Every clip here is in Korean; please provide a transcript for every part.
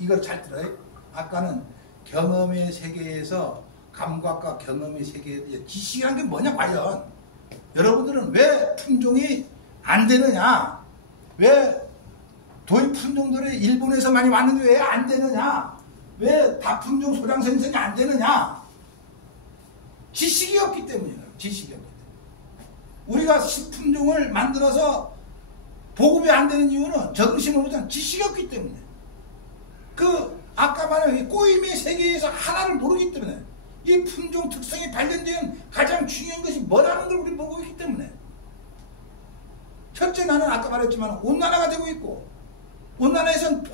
이걸 잘 들어요. 아까는 경험의 세계에서 감각과 경험의 세계에 지식이란 게 뭐냐 과연. 여러분들은 왜 품종이 안 되느냐, 왜 도입 품종들이 일본에서 많이 왔는데 왜 안 되느냐, 왜 다품종 소량 생성이 안 되느냐, 지식이 없기 때문이에요. 지식이 없기 때문에. 우리가 신품종을 만들어서 보급이 안 되는 이유는 적응심을 못하는 지식이 없기 때문에. 아까 말한 꼬임의 세계에서 하나를 모르기 때문에. 이 품종 특성이 발견되는 가장 중요한 것이 뭐라는 걸 우리 모르고 있기 때문에. 첫째, 나는 아까 말했지만 온난화가 되고 있고, 온난화에서는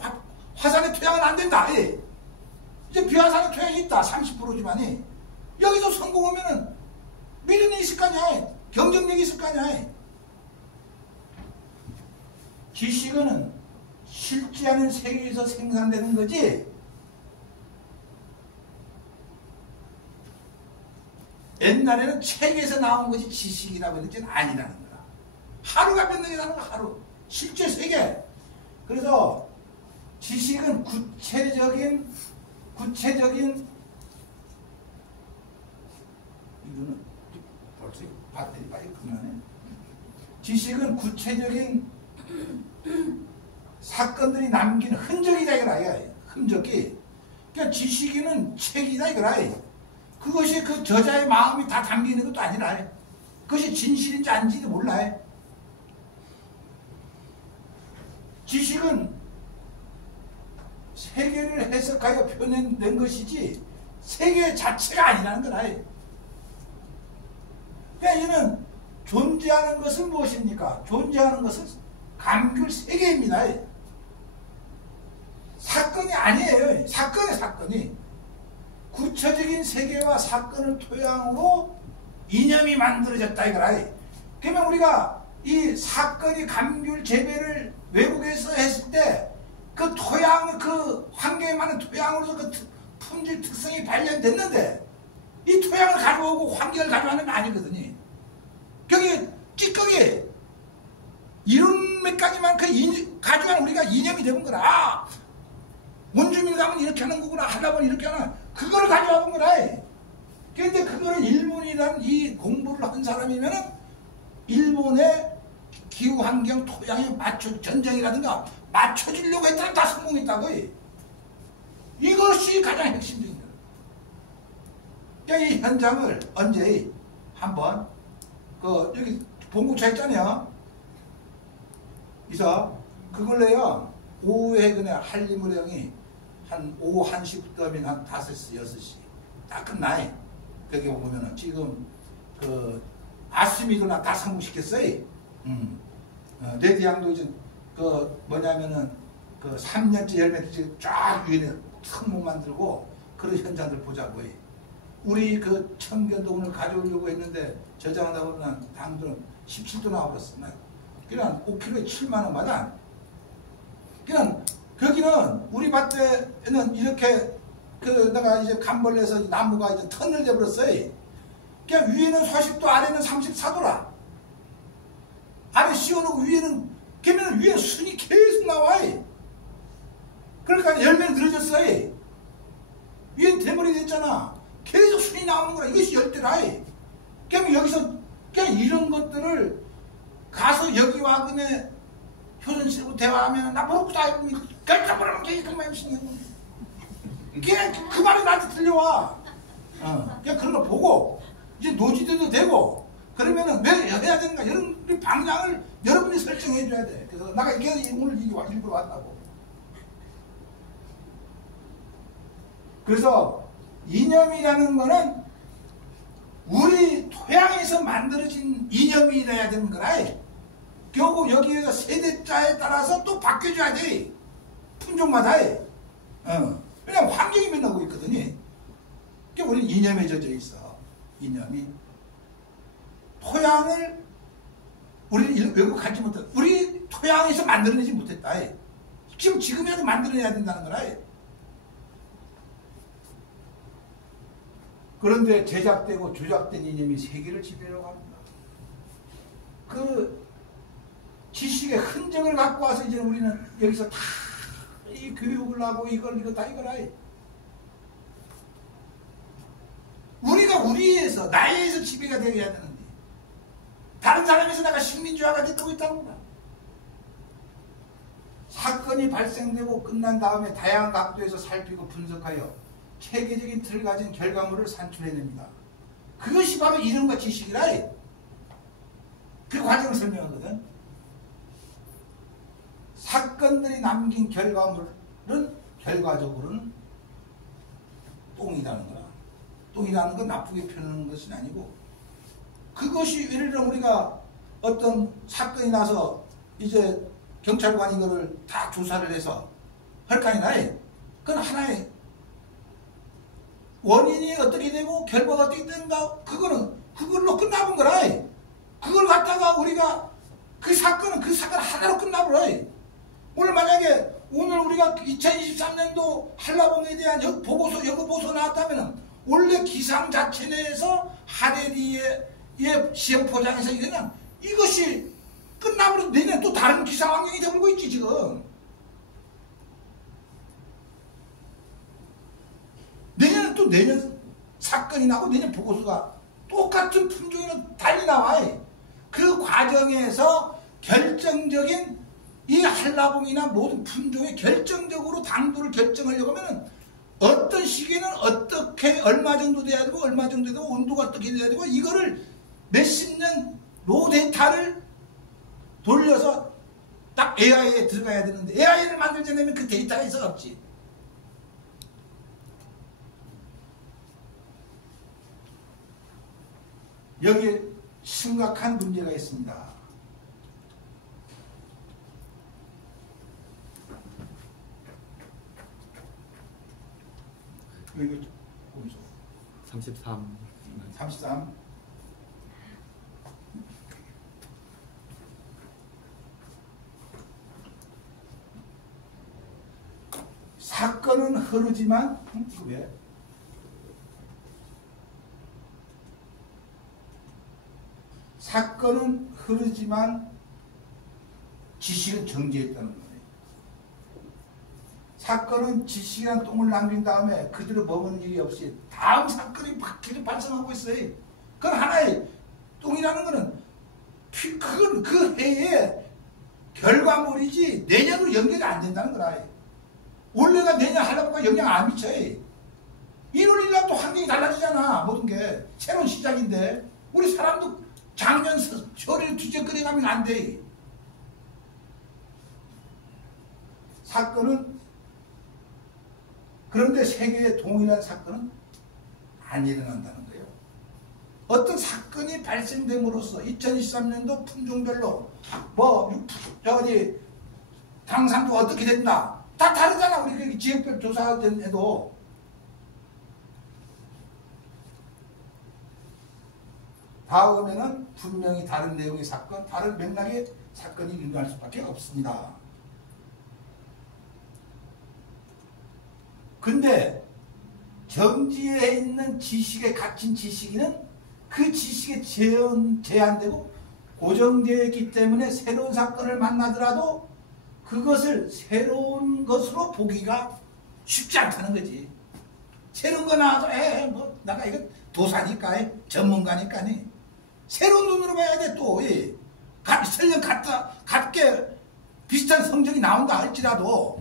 화산의 토양은 안 된다. 예. 이제 비화산의 토양이 있다. 30%지만이. 여기서 성공하면은 미련이 있을 거 아니야. 경쟁력이 있을 거 아니야. 지식은 실지 않은 세계에서 생산되는 거지, 옛날에는 책에서 나온 것이 지식이라고 했지는 아니라는 거야. 하루가 몇 년이라는 거야. 하루. 실제 세계. 그래서 지식은 구체적인 이거는 벌써 배터리 빨리 끝나네. 지식은 구체적인 사건들이 남긴 흔적이다 이거라. 흔적이. 그러니까 지식인은 책이다 이거라. 그것이 그 저자의 마음이 다 담기는 것도 아니라. 그것이 진실인지 아닌지도 몰라. 지식은 세계를 해석하여 표현된 것이지 세계 자체가 아니라는 거라. 그러니까 이는 존재하는 것은 무엇입니까? 존재하는 것은 감귤 세계입니다. 사건이 아니에요. 사건이. 구체적인 세계와 사건을 토양으로 이념이 만들어졌다 이거라. 그러면 우리가 이 사건이 감귤 재배를 외국에서 했을 때 그 토양, 그 환경에 맞는 토양으로서 그 품질 특성이 발견됐는데 이 토양을 가져오고 환경을 가져가는 게 아니거든요. 거기 찌꺼기 이런 몇 가지만 가져간 우리가 이념이 되는 거라. 아, 원주민이 가면 이렇게 하는 거구나, 하다 보면 이렇게 하나, 그거를 가져와 본 거라. 그런데 그거를 일본이라는 이 공부를 한 사람이면은 일본의 기후 환경 토양에 맞춰 전쟁이라든가 맞춰주려고 했다면 다 성공했다고. 이것이 가장 핵심적인 거예요. 그러니까 이 현장을 언제 한번 여기 본구차 있잖아요. 그래서 그걸로요 오후에 그냥 한림무령이 한 오후 1시부터 하면 한 5시, 6시 딱 끝나요. 거기 보면은 지금 아스미도나 다 성공시켰어요. 레디양도 이제 뭐냐면은 3년째 열매들이 쫙 위에 성공 만들고 그런 현장들 보자고. 우리 청견도 오늘 가져오려고 했는데 저장하다 보면 당들은 17도 나와버렸어. 그냥 5kg에 7만원마다. 그냥 거기는 우리 밭에는 이렇게 내가 이제 간벌레에서 나무가 이제 턴을 돼버렸어요. 그냥 위에는 40도, 아래는 34도라. 아래 씌워놓고 위에는, 그러면 위에 순이 계속 나와요. 그러니까 열매는 늘어졌어요. 위엔 대머리 됐잖아. 계속 순이 나오는 거라. 이것이 열대라. 그러면 여기서 그냥 이런 것들을 가서 여기와 그네 효선씨하고 대화하면 나 모르고 다 알고 그러니까 뭐라는 게 그만 신경. 그냥 그 말이 나한테 들려와. 그냥 그런 거 보고 이제 노지대도 되고 그러면은 왜 해야 되는가 이런 방향을 여러분이 설정해 줘야 돼. 그래서 내가 오늘 일부러 왔다고. 그래서 이념이라는 거는 우리 토양에서 만들어진 이념이 돼야 되는 거라. 결국 여기에서 세대자에 따라서 또 바뀌어줘야 돼. 품종마다. 왜냐면 환경이 변하고 있거든요. 그러니까 우리는 이념에 젖어 있어. 이념이. 토양을 우리는 외국 가지 못했다. 우리 토양에서 만들어내지 못했다. 지금이라도 만들어내야 된다는 거라. 그런데 제작되고 조작된 이념이 세계를 지배하려고 합니다. 그 지식의 흔적을 갖고 와서 이제 우리는 여기서 다 이 교육을 하고 이거 다 이거라. 우리가 우리에서 나에서 지배가 되어야 되는데 다른 사람에서 내가 식민지화가 되고 있다는 거야. 사건이 발생되고 끝난 다음에 다양한 각도에서 살피고 분석하여 체계적인 틀을 가진 결과물을 산출해냅니다. 그것이 바로 이른바 지식이라. 그 과정을 설명하거든. 사건들이 남긴 결과물은 결과적으로는 똥이라는 거라. 똥이라는 건 나쁘게 표현하는 것이 아니고, 그것이 예를 들어 우리가 어떤 사건이 나서 이제 경찰관이 이거를 다 조사를 해서 할 거 아니라, 그건 하나의 원인이 어떻게 되고 결과가 어떻게 되는가, 그걸로 끝나본 거라. 그걸 갖다가 우리가 그 사건 하나로 끝나버려. 오늘 만약에 우리가 2023년도 한라봉에 대한 여고보소 나왔다면 원래 기상 자체 내에서 하레리의 시험 포장에서 그냥 이것이 끝나버려. 내년 또 다른 기상 환경이 되고 있지 지금. 내년은 또 내년 사건이 나고 내년 보고서가 똑같은 품종이랑 달리 나와. 그 과정에서 결정적인 이 한라봉이나 모든 품종의 결정적으로 당도를 결정하려고 하면 어떤 시기에는 어떻게 얼마 정도 돼야 되고 얼마 정도 되고 온도가 어떻게 돼야 되고 이거를 몇십 년 로 데이터를 돌려서 딱 AI에 들어가야 되는데 AI를 만들려면 그 데이터가 있어야 없지. 여기에 심각한 문제가 있습니다. 이거 보면서 33. 사건은 흐르지만 이거 왜? 사건은 흐르지만 지식은 정지했다는 거예요. 사건은 지식이란 똥을 남긴 다음에 그대로 머무는 일이 없이 다음 사건이 계속 발생하고 있어요. 그건 하나의 똥이라는 거는 그건 그 해의 결과물이지 내년으로 연결이 안 된다는 거라. 원래가 내년 하려고 영향 안 미쳐요. 1월 1일 또 환경이 달라지잖아. 모든 게 새로운 시작인데 우리 사람도 작년 서리를 뒤적거려가면 안 돼. 사건은 그런데 세계의 동일한 사건은 안 일어난다는 거예요. 어떤 사건이 발생됨으로써 2023년도 품종별로 당산도 어떻게 된다. 다 다르잖아. 우리 지역별 조사해도. 다음에는 분명히 다른 내용의 사건, 다른 맥락의 사건이 일어날 수밖에 없습니다. 근데 정지에 있는 지식에 갇힌 지식인은 그 지식에 제한되고 고정되어 있기 때문에 새로운 사건을 만나더라도 그것을 새로운 것으로 보기가 쉽지 않다는 거지. 새로운 거 나와서 내가 이거 도사니까 전문가니까 새로운 눈으로 봐야 돼. 또 설령 같게 비슷한 성적이 나온다 할지라도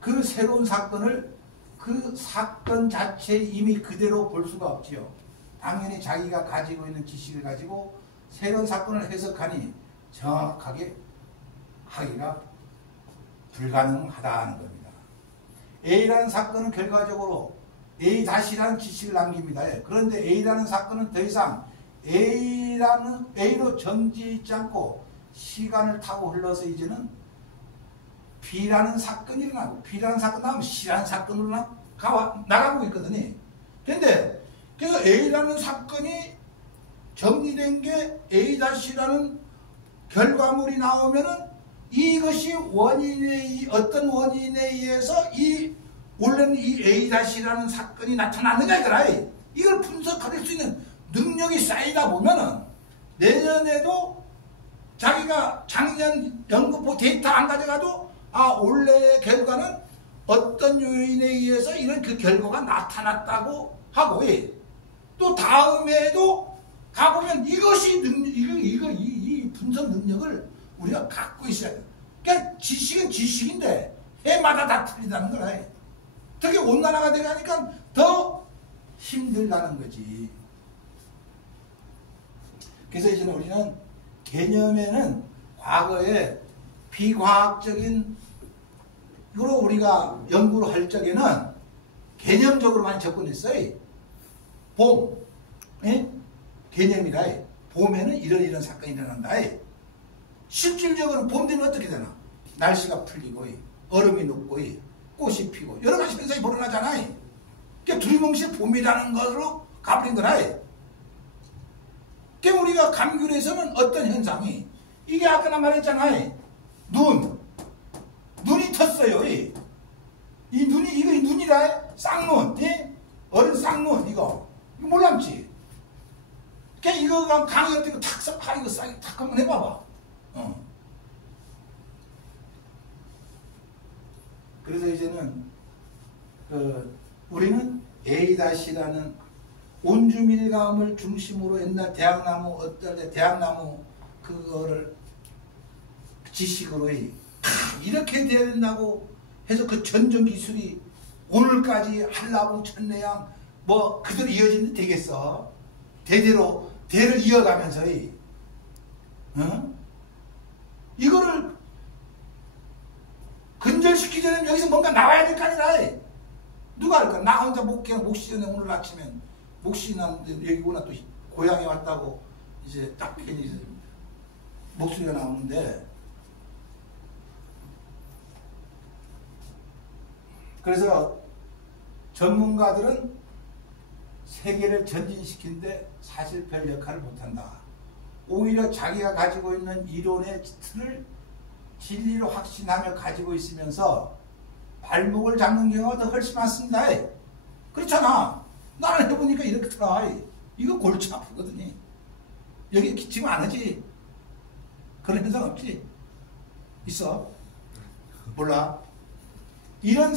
그 새로운 사건을 그 사건 자체 이미 그대로 볼 수가 없지요. 당연히 자기가 가지고 있는 지식을 가지고 새로운 사건을 해석하니 정확하게 하기가 불가능하다는 겁니다. A라는 사건은 결과적으로 A-라는 지식을 남깁니다. 그런데 A라는 사건은 더 이상 A로 정지있지 않고 시간을 타고 흘러서 이제는 B라는 사건이 일어나고 B라는 사건 나오면 C라는 사건으로 나가고 있거든요. 근데 그래서 A라는 사건이 정리된 게 A-라는 결과물이 나오면은 이것이 어떤 원인에 의해서 원래는 이 A-라는 사건이 나타나느냐 이거라. 이걸 분석할 수 있는 능력이 쌓이다 보면은 내년에도 자기가 작년 연구보 데이터 안 가져가도 원래의 결과는 어떤 요인에 의해서 이런 그 결과가 나타났다고 하고, 예. 또 다음에도 가보면 이것이 이 분석 능력을 우리가 갖고 있어야 돼. 그러니까 지식은 지식인데 해마다 다 틀리다는 거라. 특히 온난화가 되니까 더 힘들다는 거지. 그래서 이제는 우리는 개념에는 과거에 비과학적인 으로 우리가 연구를 할 적에는 개념적으로 많이 접근했어요. 봄, 예? 개념이라. 봄에는 이런 사건이 일어난다. 실질적으로 봄 되면 어떻게 되나? 날씨가 풀리고 얼음이 녹고 꽃이 피고 여러 가지 현상이 벌어나잖아요. 그러니까 두리뭉실 봄이라는 것으로 가버린 거라. 그러니까 우리가 감귤에서는 어떤 현상이, 이게 아까 말했잖아요. 눈이 텄어요. 이 눈이, 이거 눈이라. 쌍눈, 예? 어른 쌍눈, 이거 몰랐지? 그러니까 이거가 강의 어떻게 탁 써, 이거 싹 탁 한번 해봐봐. 그래서 이제는 우리는 A라는 온주밀감을 중심으로 옛날 대학나무, 어떨 때 대학나무 그거를 지식으로 이렇게 돼야 된다고 해서 그 전전 기술이 오늘까지 한라봉, 천내양 뭐 그대로 이어지면 되겠어. 대를 이어가면서 이거를 근절시키려면 여기서 뭔가 나와야 될 거 아니라. 누가 할까? 나 혼자 목시전에 오늘 아침에 목시나 여기 오나 또 고향에 왔다고 이제 딱 괜히 목소리가 나오는데, 그래서 전문가들은 세계를 전진시키는데 사실 별 역할을 못한다. 오히려 자기가 가지고 있는 이론의 틀을 진리로 확신하며 가지고 있으면서 발목을 잡는 경우가 더 훨씬 많습니다. 그렇잖아. 나는 해보니까 이렇더라. 이거 골치 아프거든요. 여기 기침 안 하지? 그런 현상 없지? 있어? 몰라? 이런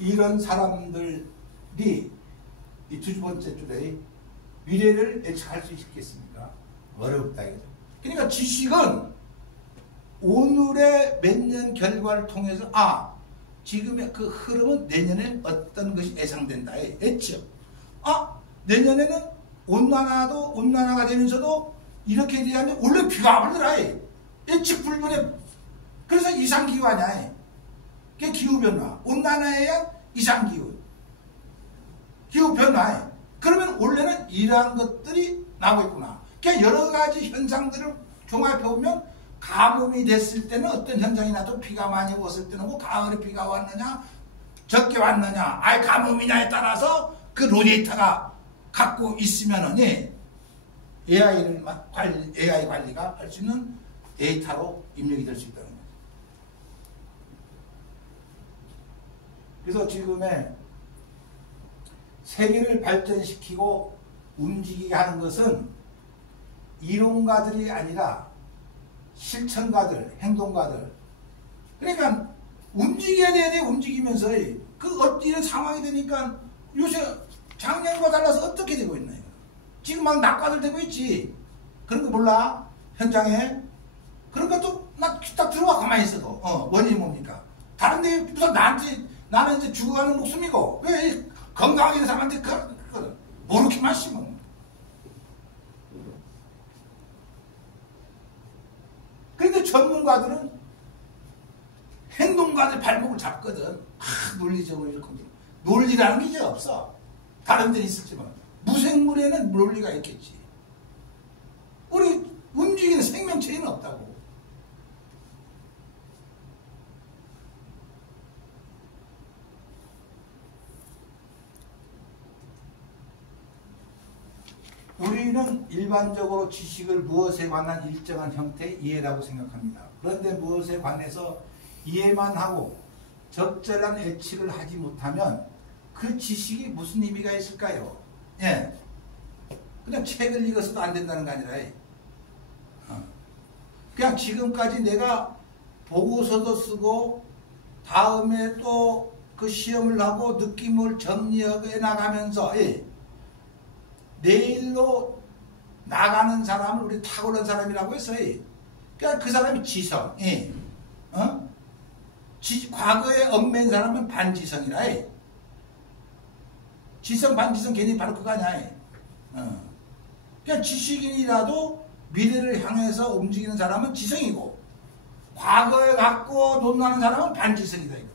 이런 사람들이 이 두 번째 줄에 미래를 예측할 수 있겠습니까? 어렵다 이거죠. 그러니까 지식은 오늘의 몇 년 결과를 통해서 지금의 그 흐름은 내년에 어떤 것이 예상된다. 예측. 내년에는 온난화가 되면서도 이렇게 되면 원래 비가 와버리더라. 예측 불문에. 그래서 이상기후 아니야. 그게 기후변화. 온난화에 의한 이상기후. 기후변화. 그러면 원래는 이러한 것들이 나오고 있구나. 그러니까 여러 가지 현상들을 종합해보면 가뭄이 됐을 때는 어떤 현상이 나도 비가 많이 왔을 때는 가을에 비가 왔느냐 적게 왔느냐 가뭄이냐에 따라서 그 로데이터가 갖고 있으면은 AI 관리가 할 수 있는 데이터로 입력이 될 수 있다는 거죠. 그래서 지금의 세계를 발전시키고 움직이게 하는 것은 이론가들이 아니라 실천가들, 행동가들. 그러니까 움직여야 돼. 움직이면서 이런 상황이 되니까 요새 작년과 달라서 어떻게 되고 있나요? 지금 막 낙과들 되고 있지. 그런 거 몰라? 현장에. 그런 것도 딱 들어와 가만히 있어도 원인이 뭡니까? 다른데 무슨 나는 이제 죽어가는 목숨이고 왜 건강하게 있는 사람한테 모르기만 심어. 그런데 전문가들은 행동가들 발목을 잡거든. 논리적으로 이렇게. 논리라는 게 이제 없어. 다른 데는 있을지만 무생물에는 논리가 있겠지. 우리 움직이는 생명체에는 없다고. 우리는 일반적으로 지식을 무엇에 관한 일정한 형태의 이해라고 생각합니다. 그런데 무엇에 관해서 이해만 하고 적절한 예측을 하지 못하면 그 지식이 무슨 의미가 있을까요? 예. 그냥 책을 읽어서도 안 된다는 거 아니라, 그냥 지금까지 내가 보고서도 쓰고 다음에 또 그 시험을 하고 느낌을 정리해 나가면서 내일로 나가는 사람을 우리 탁월한 사람이라고 했어요. 그러니까 그 사람이 지성. 과거에 얽매인 사람은 반지성이라. 지성 반지성 개념이 바로 그거 아니야. 그러니까 지식인이라도 미래를 향해서 움직이는 사람은 지성이고 과거에 갖고 논하는 사람은 반지성이다. 이거.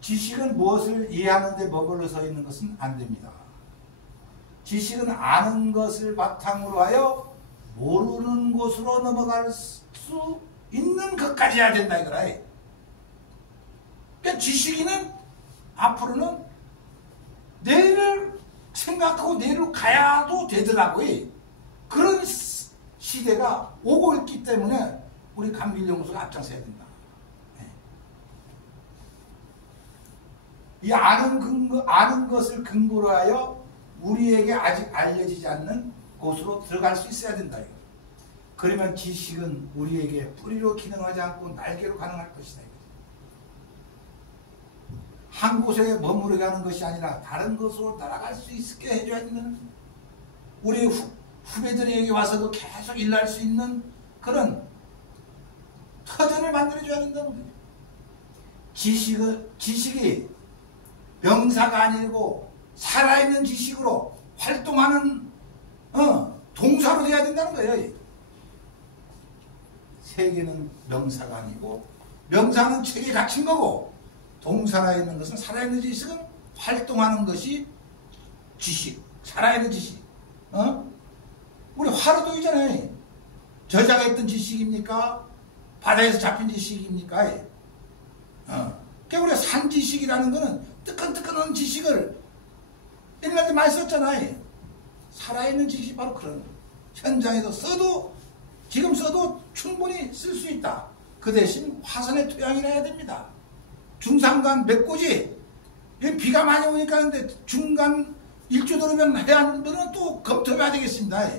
지식은 무엇을 이해하는 데 머물러 서 있는 것은 안 됩니다. 지식은 아는 것을 바탕으로 하여 모르는 곳으로 넘어갈 수 있는 것까지 해야 된다 이거라. 그러니까 지식인은 앞으로는 내일을 생각하고 내일로 가야도 되더라고요. 그런 시대가 오고 있기 때문에 우리 감길연구소가 앞장서야 된다. 이 아는 것을 근거로 하여 우리에게 아직 알려지지 않는 곳으로 들어갈 수 있어야 된다. 그러면 지식은 우리에게 뿌리로 기능하지 않고 날개로 가능할 것이다. 한 곳에 머무르게 하는 것이 아니라 다른 곳으로 날아갈 수 있게 해줘야 되는, 우리 후배들에게 와서도 계속 일할 수 있는 그런 터전을 만들어줘야 된다는 거예요. 지식이 명사가 아니고 살아있는 지식으로 활동하는 동사로 돼야 된다는 거예요. 세계는 명사가 아니고 명사는 책에 갇힌 거고 동사라 있는 것은 살아있는 지식은 활동하는 것이 지식, 살아있는 지식. 우리 화로도이잖아요. 저자가 했던 지식입니까? 바다에서 잡힌 지식입니까? 그러니까 우리가 산지식이라는 거는 뜨끈뜨끈한 지식을 옛날에 많이 썼잖아요. 살아있는 지식이 바로 그런 거예요. 현장에서 써도 지금 써도 충분히 쓸 수 있다. 그 대신 화선의 토양이라 해야 됩니다. 중산간 맺고지 비가 많이 오니까 근데 중간 일주 들으면 해안들은 또 검토해야 되겠습니다.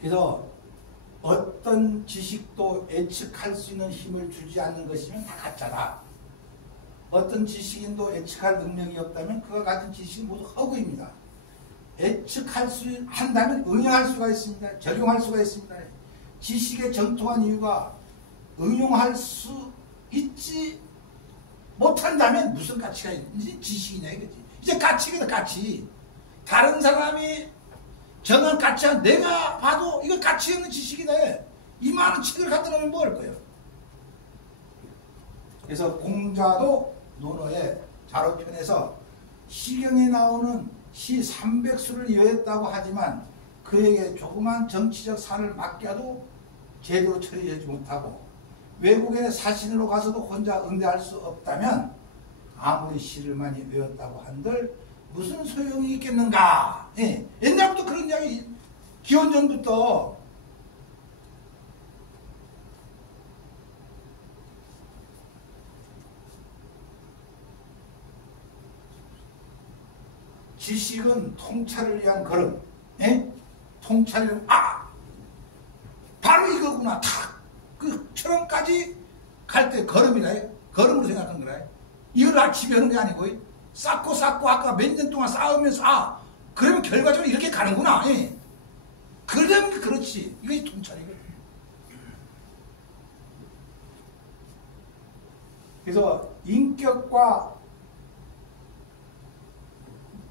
그래서 어떤 지식도 예측할 수 있는 힘을 주지 않는 것이면 다 가짜다. 어떤 지식인도 예측할 능력이 없다면 그가 가진 지식은 모두 허구입니다. 예측할 수 한다면 응용할 수가 있습니다. 적용할 수가 있습니다. 지식에 정통한 이유가 응용할 수 있지 못한다면 무슨 가치가 있는지 지식이냐 이거지. 이제 가치거든, 가치. 다른 사람이 정한 가치야 내가 봐도 이거 가치 있는 지식이다. 이 많은 책을 갖다 놓으면 뭐 할 거예요? 그래서 공자도 논어의 자로편에서 시경에 나오는 시 300수를 여했다고 하지만 그에게 조그만 정치적 산을 맡겨도 제대로 처리하지 못하고 외국에 사신으로 가서도 혼자 응대할 수 없다면 아무리 시를 많이 외웠다고 한들 무슨 소용이 있겠는가? 옛날부터 그런 이야기, 기원전부터. 지식은 통찰을 위한 걸음. 통찰을, 바로 이거구나. 탁! 그 처럼까지 갈 때 걸음이라 해. 걸음으로 생각한 거라 해. 이걸 아침에 하는 게 아니고, 쌓고 아까 몇 년 동안 쌓으면서 그러면 결과적으로 이렇게 가는구나. 그러면 그렇지. 이것이 통찰이거든. 그래서 인격과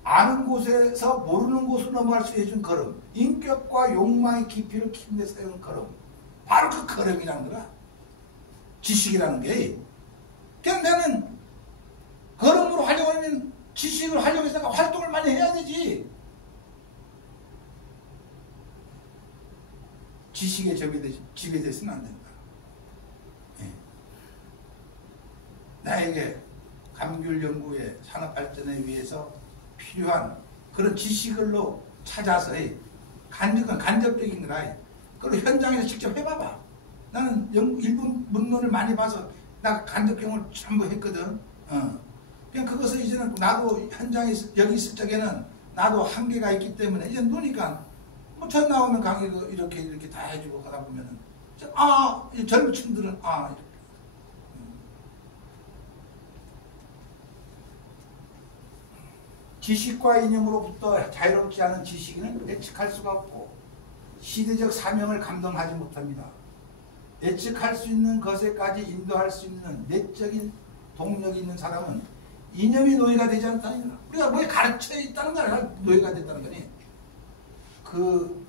아는 곳에서 모르는 곳으로 넘어갈 수 해준 걸음, 인격과 욕망의 깊이를 키운데 세운 걸음, 바로 그 걸음이라는 거라. 지식이라는 게. 그냥 나는 걸음으로 활용하면 지식을 활용해서 활동을 많이 해야 되지. 지식에 지배돼서는 안 된다. 예. 나에게 감귤 연구에 산업 발전에 위해서 필요한 그런 지식을로 찾아서 간접적인 거라. 그리고 현장에서 직접 해봐봐. 나는 일본 문론을 많이 봐서 나 간접 경험을 전부 했거든. 그냥 그것을 이제는 나도 현장에 여기 있을 적에는 나도 한계가 있기 때문에 이제 노니까 뭐 전 나오면 강의도 이렇게 다 해주고 하다 보면은 젊은 층들은 이렇게. 지식과 이념으로부터 자유롭지 않은 지식인은 예측할 수가 없고 시대적 사명을 감당하지 못합니다. 예측할 수 있는 것에까지 인도할 수 있는 내적인 동력이 있는 사람은 이념이 노예가 되지 않다는 거야. 우리가 뭐에 가르쳐 있다는 거야. 노예가 됐다는 거니. 그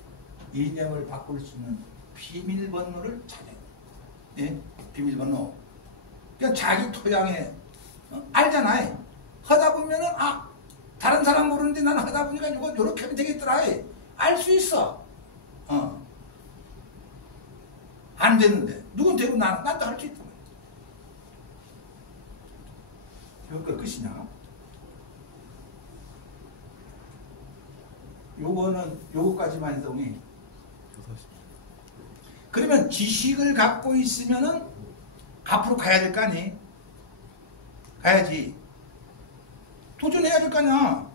이념을 바꿀 수 있는 비밀번호를 찾아야 돼. 예? 비밀번호. 그냥 자기 토양에 알잖아. 하다 보면은 다른 사람 모르는데 나는 하다 보니까 이거 요렇게 하면 되겠더라. 알 수 있어. 안 되는데 누군 되고 나도 할 수 있다. 이거 끝이냐? 요거까지만 해도 그러면 지식을 갖고 있으면은 앞으로 가야 될 거 아니? 가야지. 도전해야 될 거 아니야?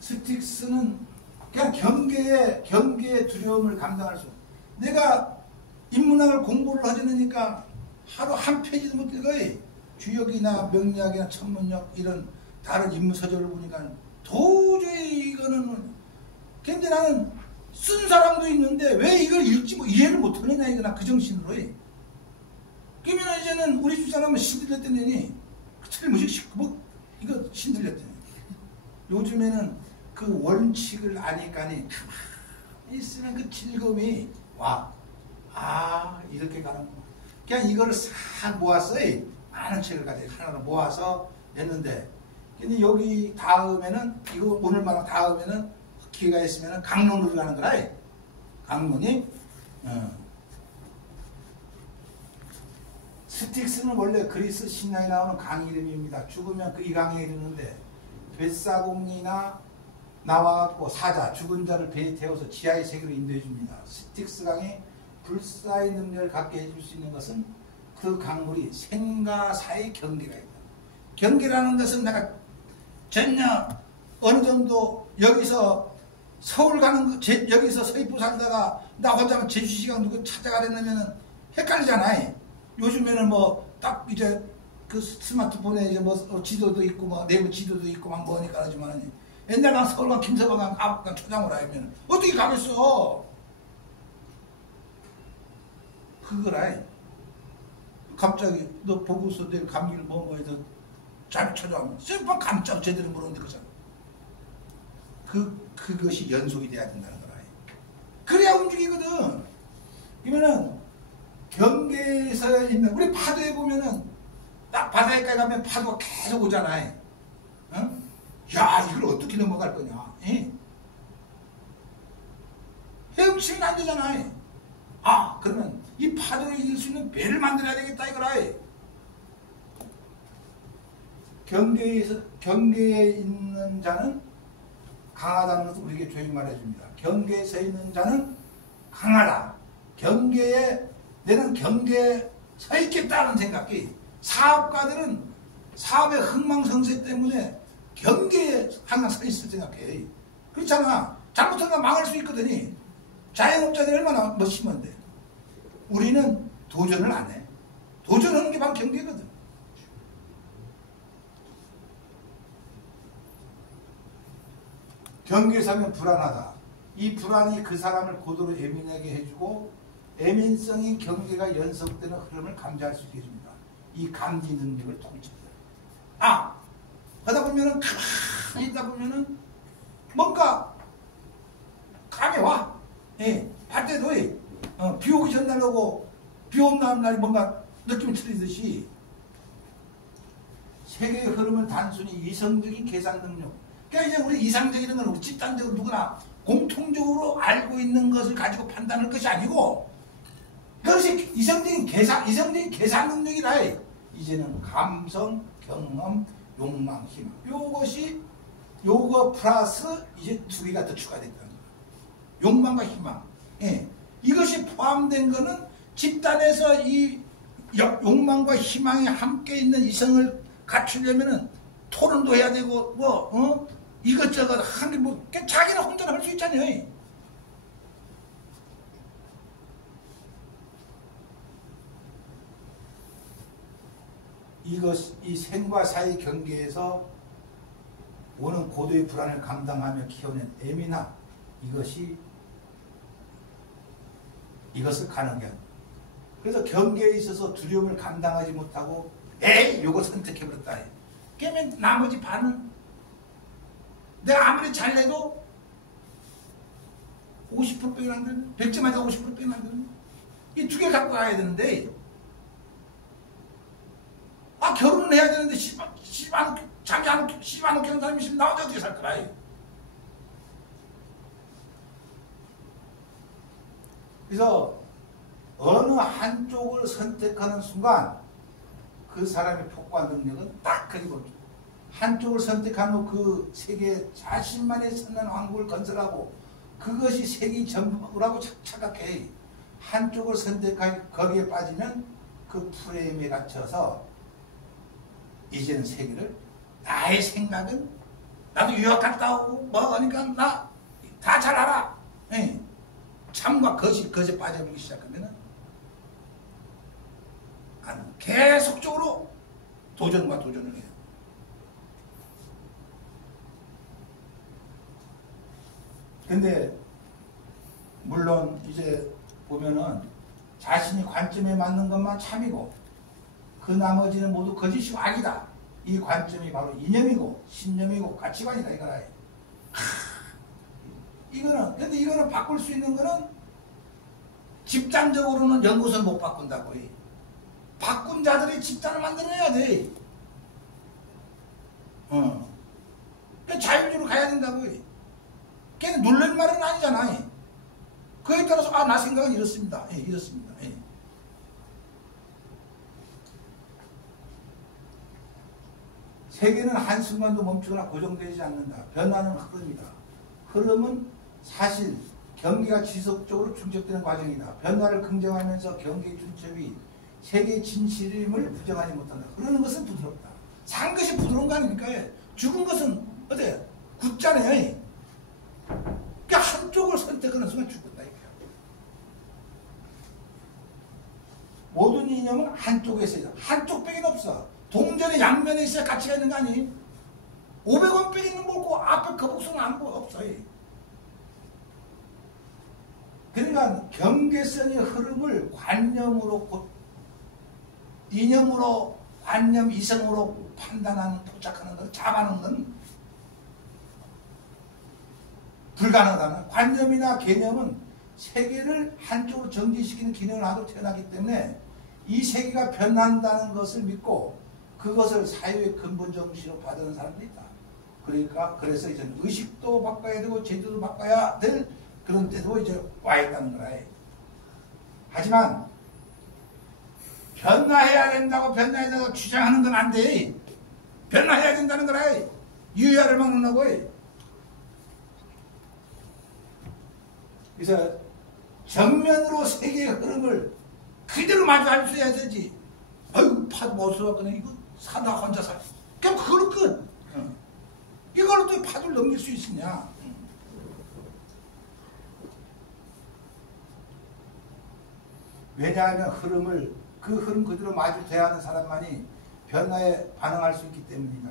스틱스는 그냥 경계의 두려움을 감당할 수. 내가 인문학을 공부를 하려니까 하루 한 페이지도 못 읽어요. 주역이나 명리학이나 천문학 이런 다른 인문서적을 보니까 도저히 이거는 근데 나는 쓴 사람도 있는데 왜 이걸 읽지 이해를 못하느냐 이거나 그 정신으로 해. 그러면 이제는 우리 집 사람은 신들렸더니 틀림없이 이거 신들렸더니 요즘에는 그 원칙을 아니까니 가만히 있으면 그 즐거움이 와. 이렇게 가는구나. 그냥 이거를 싹 모았어. 많은 책을 가지고 하나로 모아서 냈는데 근데 여기 다음에는 이거 오늘만 다음에는 기회가 있으면 강론으로 가는 거라. 강론이 스틱스는 원래 그리스 신앙에 나오는 강 이름입니다. 죽으면 이 강에 이르는데 벳사공리나 나와갖고 사자 죽은 자를 배에 태워서 지하의 세계로 인도해 줍니다. 스틱스 강이 불사의 능력을 갖게 해줄 수 있는 것은 그 강물이 생과 사의 경계가 있다. 경계라는 것은 내가 전혀 어느 정도 여기서 서울 가는 여기서 서귀포 살다가 나 혼자만 제주시간 누구 찾아가려면 헷갈리잖아요. 요즘에는 딱 이제 그 스마트폰에 이제 지도도 있고 내부 지도도 있고 뭐니까 하지만 옛날 난 서울 간 김서방 간 초장을 하면 어떻게 가겠어? 그거라. 갑자기 너 보고서 내 감기를 해서 잘 찾아오면 쌤빵 깜짝 제대로 모르는데 그잖아. 그것이 연속이 돼야 된다는 거라. 그래야 움직이거든. 그러면은 경계에서 있는 우리 파도에 보면은 딱 바닷가에 가면 파도가 계속 오잖아. 야, 이걸 어떻게 넘어갈 거냐? 헤엄치면 안 되잖아. 그러면 이 파도를 이길 수 있는 배를 만들어야 되겠다 이거라. 경계에 있는 자는 강하다는 것을 우리에게 조용히 말해줍니다. 경계에 서 있는 자는 강하다. 내는 경계에 서 있겠다는 생각이 사업가들은 사업의 흥망성쇠 때문에 경계에 항상 서 있을 생각해. 그렇잖아. 잘못하면 망할 수 있거든요. 자영업자들이 얼마나 심한데. 우리는 도전을 안 해. 도전하는 게 바로 경계거든. 경계에 서면 불안하다. 이 불안이 그 사람을 고도로 예민하게 해주고 예민성이 경계가 연속되는 흐름을 감지할 수 있게 해줍니다. 이 감지 능력을 통째로. 하다 보면은 가만히 있다 보면은 뭔가 감이 와. 할 때도 비 오기 전날 오고 비 온 다음 날 뭔가 느낌이 틀리듯이 세계의 흐름은 단순히 이성적인 계산 능력. 그러니까 이제 우리 이상적인 건 우리 집단적으로 누구나 공통적으로 알고 있는 것을 가지고 판단할 것이 아니고 그것이 이성적인 계산 능력이라 해. 이제는 감성, 경험, 욕망, 희망. 요거 플러스 이제 두 개가 더 추가됐다는 거예요. 욕망과 희망. 예. 이것이 포함된 거는 집단에서 이 욕망과 희망이 함께 있는 이성을 갖추려면은 토론도 해야 되고 이것저것 하는 자기는 혼자 할 수 있잖아요. 이 생과 사의 경계에서 오는 고도의 불안을 감당하며 키워낸 예민함, 이것을 가능해. 그래서 경계에 있어서 두려움을 감당하지 못하고 요거 선택해버렸다. 그러면 나머지 반은 내가 아무리 잘내도 50%밖에 안 되는, 100점마다 50%밖에 안 되는 이 두 개 갖고 가야 되는데 결혼을 해야 되는데 잠이 안 오게 하는 사람이 있으면 나 어떻게 살 거라. 그래서 어느 한쪽을 선택하는 순간 그 사람의 폭발 능력은 딱 그리고 한쪽을 선택하면 그 세계 자신만의 선한 왕국을 건설하고 그것이 세계 전부라고 착각해. 한쪽을 선택하고 거기에 빠지면 그 프레임에 갇혀서 이제는 세계를 나의 생각은 나도 유학 갔다 오고 그러니까 나 다 잘 알아. 참과 것에 빠져버리기 시작하면은 계속적으로 도전과 도전을 해요. 근데 물론 이제 보면은 자신이 관점에 맞는 것만 참이고 그 나머지는 모두 거짓이고 악이다. 이 관점이 바로 이념이고 신념이고 가치관이다 이거라. 근데 이거는 바꿀 수 있는 거는 집단적으로는 연구소는 못 바꾼다고 해. 바꾼 자들이 집단을 만들어내야 돼. 그러니까 자율적으로 가야 된다고 해. 걔는 놀랄 말은 아니잖아. 그에 따라서 나 생각은 이렇습니다. 이렇습니다. 세계는 한순간도 멈추거나 고정되지 않는다. 변화는 흐름이다. 흐름은 사실 경계가 지속적으로 충족되는 과정이다. 변화를 긍정하면서 경계의 중첩이 세계의 진실임을 부정하지 못한다. 그러는 것은 부드럽다. 산 것이 부드러운 거 아닙니까? 죽은 것은 어때? 굳잖아요. 그러니까 한쪽을 선택하는 순간 죽었다. 모든 이념은 한쪽에 있어요. 한쪽 빼기는 없어. 동전의 양면에 있어야 가치가 있는 거 아니? 500원 빼기는 뭐고 앞에 거북선은 없어요. 그러니까 경계선의 흐름을 관념으로 이념으로 관념 이성으로 판단하는 포착하는 것 잡아놓는 건 불가능하다는. 관념이나 개념은 세계를 한쪽으로 정지시키는 기능을 하고 태어나기 때문에 이 세계가 변한다는 것을 믿고 그것을 사회의 근본 정신으로 받아들이는 사람들이 있다. 그래서 이제 의식도 바꿔야 되고 제도도 바꿔야 될 그런 때도 이제 와 있다는 거라. 하지만 변화해야 된다고 주장하는 건 안 돼. 변화해야 된다는 거라. 유야를 막는다고 해. 그래서 정면으로 세계의 흐름을 그대로 마주할 수 해야 되지. 아이고 파도 못 쏘았거든. 이거 사다 혼자 살. 그럼 그걸로 끝. 이걸로 또 파도를 넘길 수 있으냐. 왜냐하면 그 흐름 그대로 마주 대하는 사람만이 변화에 반응할 수 있기 때문이다.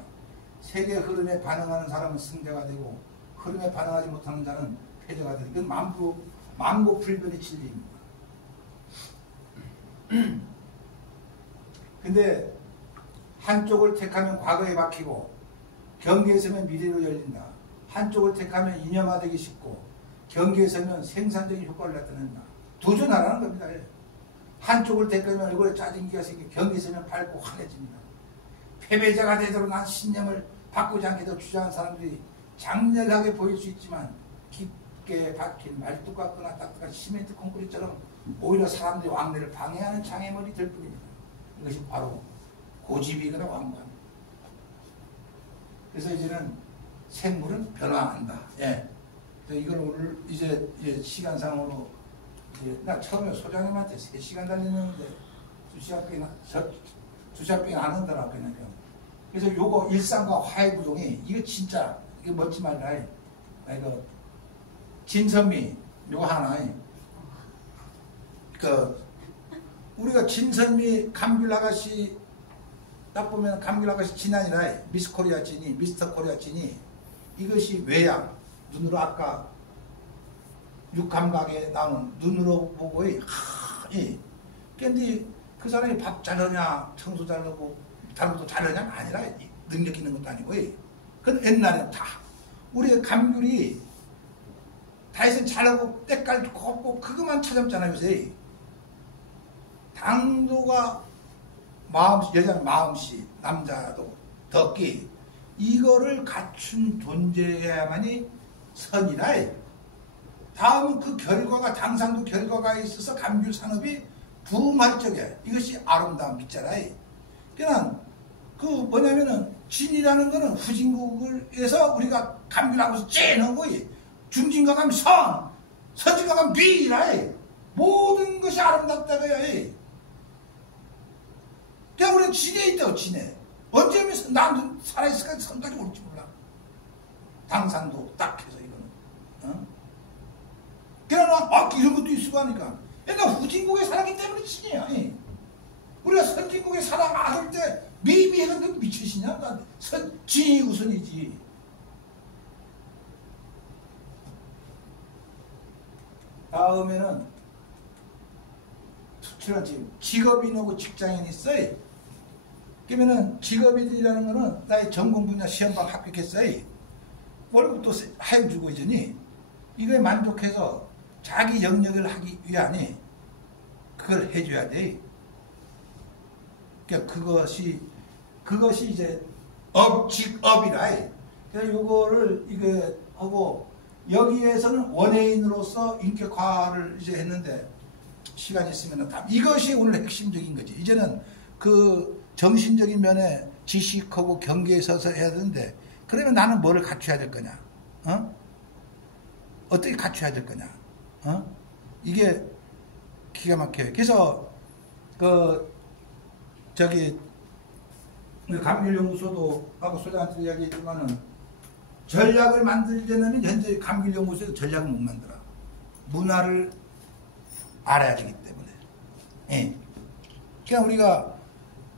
세계 흐름에 반응하는 사람은 승자가 되고 흐름에 반응하지 못하는 자는 패자가 되는. 이건 만고불변의 진리입니다. 근데 한쪽을 택하면 과거에 박히고 경계에 서면 미래로 열린다. 한쪽을 택하면 이념화되기 쉽고 경계에 서면 생산적인 효과를 나타낸다. 도전하라는 겁니다. 한쪽을 택하면 얼굴에 짜증기가 생기고 경계에 서면 밝고 환해집니다. 패배자가 되도록 난 신념을 바꾸지 않겠다고 주장하는 사람들이 장렬하게 보일 수 있지만 깊게 박힌 말뚝 같거나 딱딱한 시멘트 콘크리트처럼 오히려 사람들이 왕래를 방해하는 장애물이 될 뿐입니다. 이것이 바로 고집이거나 왕관. 그래서 이제는 생물은 변화한다. 예. 그래서 이걸 오늘 이제 시간상으로 나 처음에 소장님한테 3시간 달리는데 2시간밖에 안 한다라고 그냥. 그래서 요거 일상과 화해 부동이 이거 진짜 이거 멋지 말이라. 이거 진선미 요거 하나. 그 우리가 진선미 감귤 아가씨 딱 보면 감귤 아가씨 진 아니라 미스 코리아 진이 미스터 코리아 진이 이것이 외양 눈으로 아까 육감각에 나오는 눈으로 보고 근데 그 사람이 밥 잘하냐 청소 잘하고 다른 잘하냐 아니라 능력 있는 것도 아니고 그건 옛날에 다 우리의 감귤이 다이슨 잘하고 때깔도 곱고 그것만 찾았잖아요. 요새 당도가 여자는 마음씨 남자도 덕기 이거를 갖춘 존재야만이 선이라. 다음은 그 결과가 당상도 결과가 있어서 감귤 산업이 부흥할 적에 이것이 아름다운 빛자라. 그냥 그 뭐냐면은 진이라는 거는 후진국에서 우리가 감귤하고서 째는 거이. 중진과 가면 선, 선진과 가면 미라. 모든 것이 아름답다고요. 그냥 우리는 진에 있다고 진에. 언제 하면 남도 살아있을까 선까지 올지 몰라. 당상도 딱 해서 이거는. 그러나 이런 것도 있을 거 하니까. 그러니까 후진국에 살았기 때문에 진이야. 우리가 선진국에 살아갈 때 미비해서 그 미치시냐? 진이 우선이지. 다음에는 지금 직업인하고 직장인이 있어요. 그러면은 직업인이라는 거는 나의 전공 분야 시험방 합격했어요. 월급도 하여 주고 있으니 이거에 만족해서 자기 영역을 하기 위함에 그걸 해줘야 돼. 그러니까 그것이 이제 직업이라. 그래서 요거를 이거 하고 여기에서는 원예인으로서 인격화를 이제 했는데 시간이 있으면 다 이것이 오늘 핵심적인 거지. 이제는 그 정신적인 면에 지식하고 경계에 서서 해야 되는데 그러면 나는 뭐를 갖춰야 될 거냐? 어떻게 갖춰야 될 거냐? 이게 기가 막혀요. 그래서 우리 감귤연구소도 아까 소장한테 이야기했지만은 전략을 만들려면 현재 감귤연구소에서 전략을 못 만들어. 문화를 알아야 되기 때문에. 예. 그러니까 우리가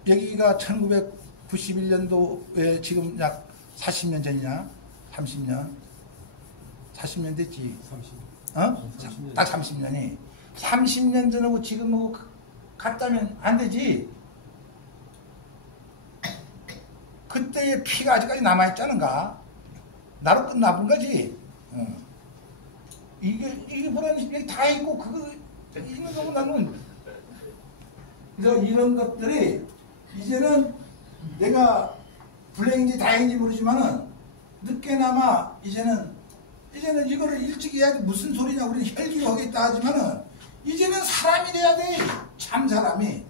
여기가 1991년도에 지금 약 40년 전이냐? 30년? 40년 됐지? 30년. 딱 30년이. 30년 전하고 지금하고 같다면 안 되지. 그때의 피가 아직까지 남아있잖은가? 나로 끝나본 거지. 이게 보라니 이게 다 있고 그거 있는 거고 나는. 그래서 이런 것들이 이제는 내가 불행인지 다행인지 모르지만은 늦게나마 이제는 이거를 일찍 해야 돼. 무슨 소리냐 우리는 혈기로 하겠다 하지만은 이제는 사람이 돼야 돼. 참 사람이.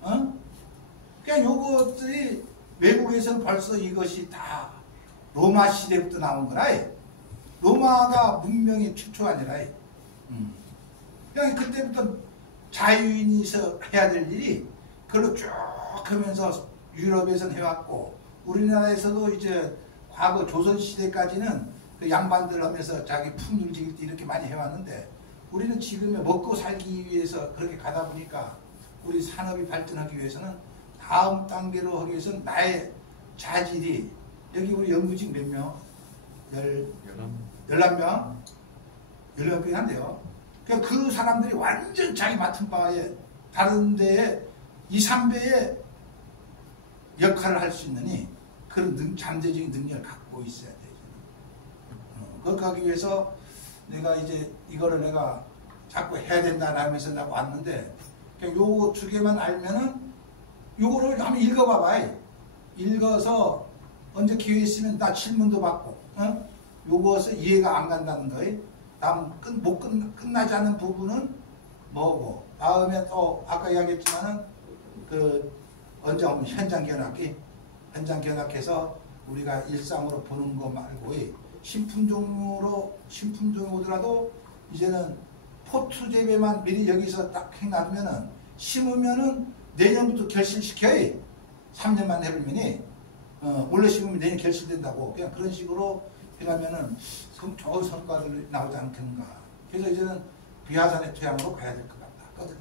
그러니까 요것들이 외국에서는 벌써 이것이 다 로마 시대부터 나온 거라. 로마가 문명의 최초 아니라. 그냥 그때부터 자유인이서 해야 될 일이 그걸로 쭉 하면서 유럽에서는 해왔고 우리나라에서도 이제 과거 조선시대까지는 그 양반들 하면서 자기 풍물 지길 때 이렇게 많이 해왔는데 우리는 지금의 먹고 살기 위해서 그렇게 가다 보니까 우리 산업이 발전하기 위해서는 다음 단계로 하기 위해서는 나의 자질이 여기 우리 연구직 몇 명? 11명? 11명이 한대요. 그러니까 그 사람들이 완전 자기 맡은 바에 다른 데에 2, 3배의 역할을 할 수 있느니 그런 잠재적인 능력을 갖고 있어야 돼. 그렇게 하기 위해서 내가 이제 이거를 내가 자꾸 해야 된다라면서 나 왔는데 요거 두 개만 알면은 요거를 한번 읽어봐봐. 읽어서 언제 기회 있으면 나 질문도 받고, 요것을 이해가 안 간다는 거예요. 다음 끝나지 않은 부분은 뭐고, 다음에 또 아까 이야기했지만은 언제 오면 현장 견학해서 우리가 일상으로 보는 거 말고 신품종으로 오더라도 이제는 포트 재배만 미리 여기서 딱 해놔두면은 심으면은 내년부터 결실시켜야 3년만 해보면이 원래 심으면 내년 결실된다고 그냥 그런 식으로 해가면은 좋은 성과들이 나오지 않겠는가. 그래서 이제는 비화산의 토양으로 가야 될 것 같다.